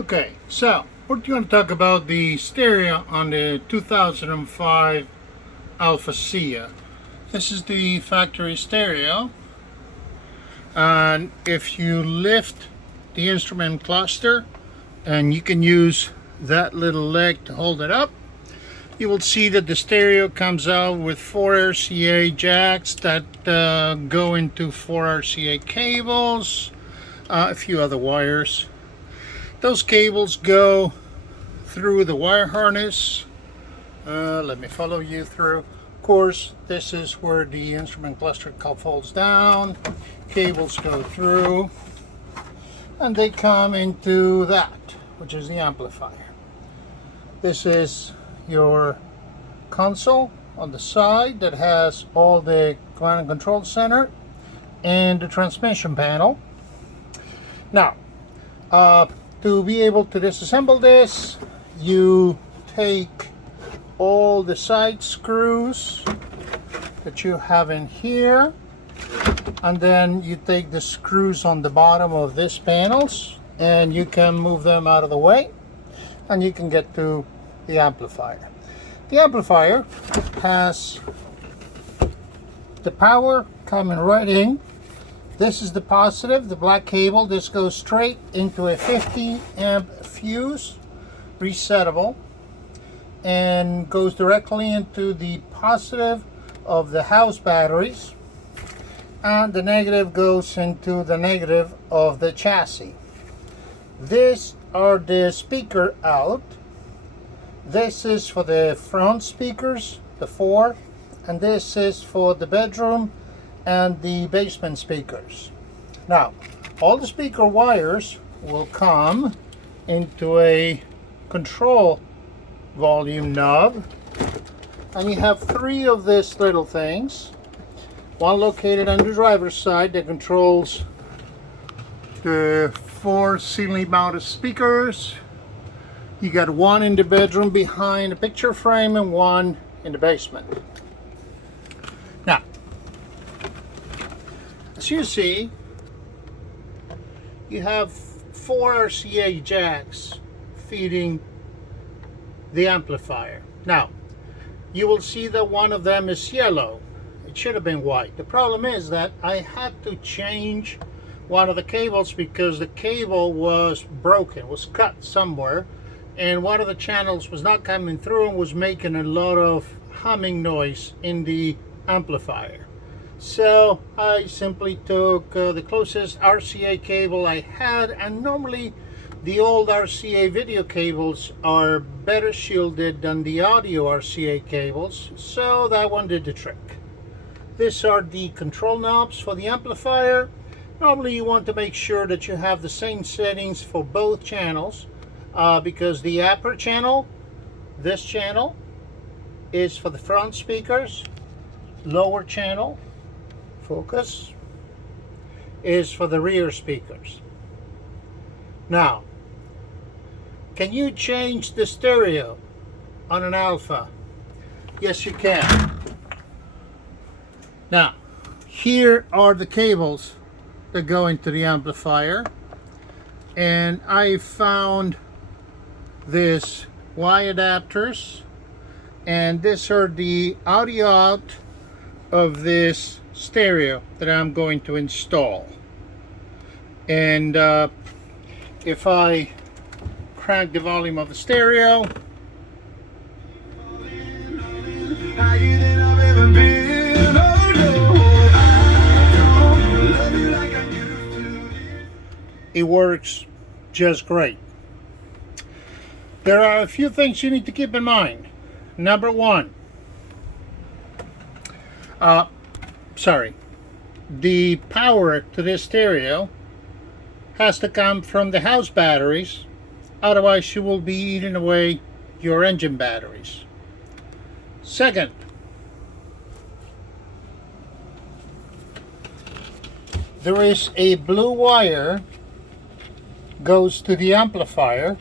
Okay, so we're going to talk about the stereo on the 2005 Alpha Sia. This is the factory stereo, and if you lift the instrument cluster, and you can use that little leg to hold it up, you will see that the stereo comes out with 4 RCA jacks that go into 4 RCA cables, a few other wires. Those cables go through the wire harness. Let me follow you through. Of course, this is where the instrument cluster folds down. Cables go through, and they come into that, which is the amplifier. This is your console on the side that has all the command and control center and the transmission panel. Now, to be able to disassemble this, you take all the side screws that you have in here, and then you take the screws on the bottom of these panels and you can move them out of the way, and you can get to the amplifier. The amplifier has the power coming right in. This is the positive, the black cable. This goes straight into a 50 amp fuse, resettable, and goes directly into the positive of the house batteries, and the negative goes into the negative of the chassis. These are the speaker out. This is for the front speakers, the 4, and this is for the bedroom and the basement speakers. Now, all the speaker wires will come into a control volume knob, and you have 3 of these little things. One located on the driver's side that controls the 4 ceiling mounted speakers. You got one in the bedroom behind the picture frame and one in the basement. Now, as you see, you have 4 RCA jacks feeding the amplifier. Now, you will see that one of them is yellow. It should have been white. The problem is that I had to change one of the cables because the cable was broken, was cut somewhere, and one of the channels was not coming through and was making a lot of humming noise in the amplifier. So I simply took the closest RCA cable I had, and normally the old RCA video cables are better shielded than the audio RCA cables, so that one did the trick. These are the control knobs for the amplifier. Normally you want to make sure that you have the same settings for both channels, because the upper channel, this channel, is for the front speakers. Lower channel, focus, is for the rear speakers. Now, can you change the stereo on an Alpha? Yes, you can. Now, here are the cables that go into the amplifier, and I found this Y adapters, and these are the audio out of this stereo that I'm going to install. And if I crank the volume of the stereo, it works just great. There are a few things you need to keep in mind. Number 1, the power to this stereo has to come from the house batteries, otherwise you will be eating away your engine batteries. Second, there is a blue wire goes to the amplifier.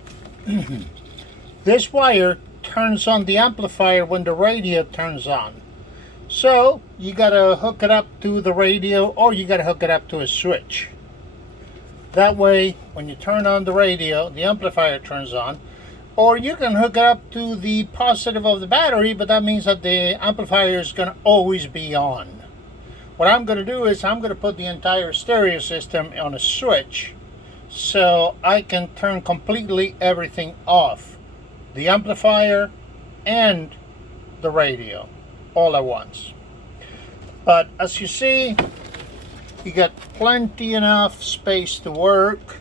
This wire turns on the amplifier when the radio turns on. So you gotta hook it up to the radio, or you gotta hook it up to a switch. That way, when you turn on the radio, the amplifier turns on. Or you can hook it up to the positive of the battery, but that means that the amplifier is going to always be on. What I'm going to do is I'm going to put the entire stereo system on a switch so I can turn completely everything off. The amplifier and the radio all at once. But as you see, you got plenty enough space to work,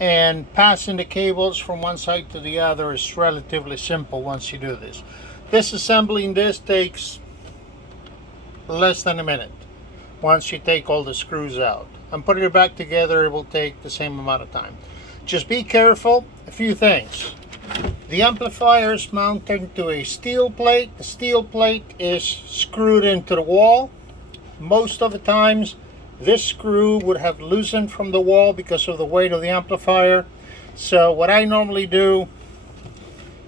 and passing the cables from one side to the other is relatively simple once you do this. Disassembling this takes less than a minute once you take all the screws out. And putting it back together, it will take the same amount of time. Just be careful. A few things. The amplifier is mounted to a steel plate. The steel plate is screwed into the wall. Most of the times this screw would have loosened from the wall because of the weight of the amplifier. So what I normally do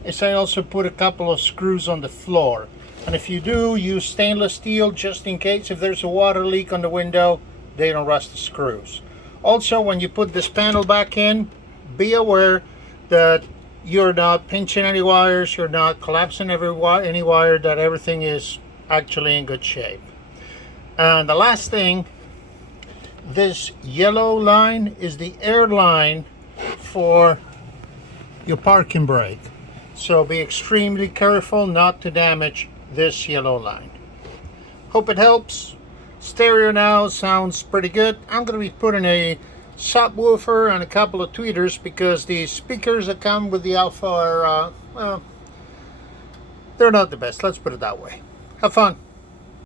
is I also put a couple of screws on the floor. And if you do, use stainless steel just in case if there's a water leak on the window, they don't rust the screws. Also, when you put this panel back in, be aware that you're not pinching any wires, you're not collapsing any wire, that everything is actually in good shape. And the last thing, this yellow line is the air line for your parking brake. So be extremely careful not to damage this yellow line. Hope it helps. Stereo now sounds pretty good. I'm going to be putting a subwoofer and a couple of tweeters because the speakers that come with the Alpha are, well, they're not the best. Let's put it that way. Have fun.